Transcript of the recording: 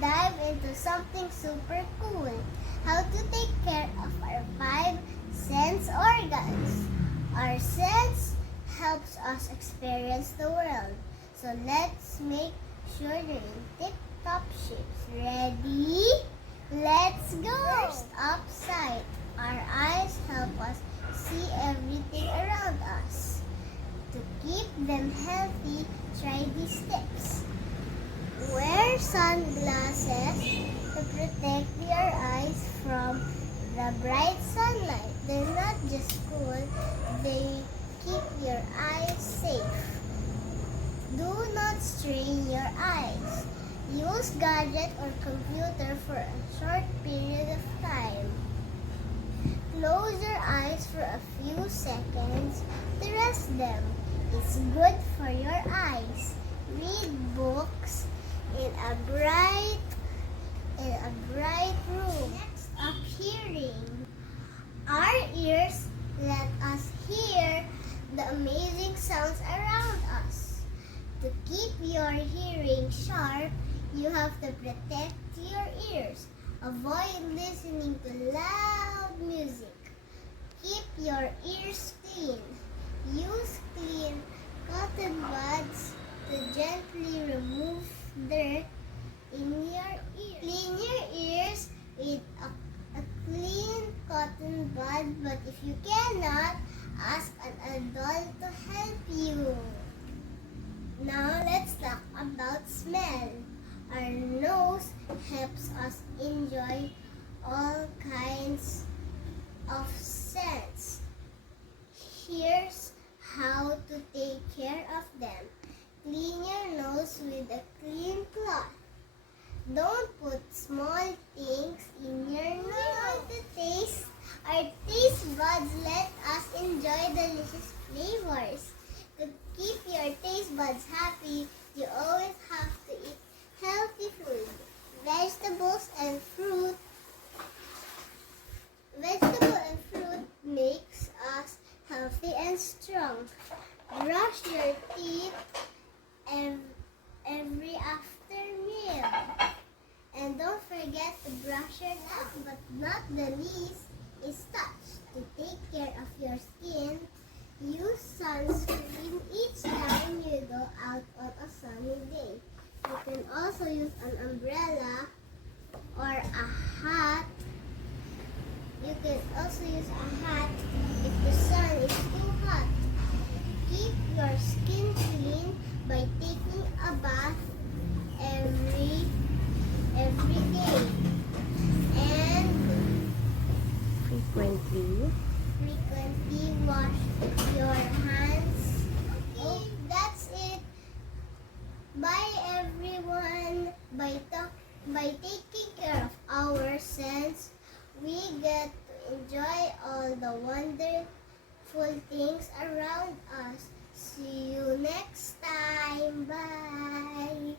dive into something super cool. How to take care of our five sense organs. Our sense helps us experience the world. So let's make sure you're in tip-top shapes. Ready? Let's go! First up, sight. Our eyes help us see everything around us. To keep them healthy, try these tips. Wear sunglasses to protect your eyes from the bright sunlight. They're not just cool, they keep your eyes safe. Do not strain your eyes. Use gadget or computer for a short period of time. Close your eyes for a few seconds to rest them. It's good for your eyes. Read books in a bright room. Next up, hearing. Our ears let us hear the amazing sounds around us. To keep your hearing sharp, you have to protect your ears. Avoid listening to loud music. Keep your ears clean. Use clean cotton buds to gently remove dirt in your ears. Clean your ears with a clean cotton bud, but if you cannot, ask an adult to help you. Now let's talk about smell. Our nose helps us enjoy all kinds of scents. Here's how to take care of them. Clean your nose with a clean cloth. Don't put small things in your nose. To taste, our taste buds let us enjoy delicious flavors. To keep your taste buds happy, you always have to eat healthy food. Vegetables and fruit makes us healthy and strong. Brush your teeth every after meal. And don't forget to brush your teeth. But not the least is touch. To take care of your skin, use sunscreen each time you go out on a sunny day. You can also use an umbrella or a hat. You can also use a hat if the sun is too hot. Keep your skin clean by taking a bath every day. And Frequently. wash your hands. Okay, that's it. Bye everyone. By taking care of our sense, we get to enjoy all the wonderful things around us. See you next time. Bye.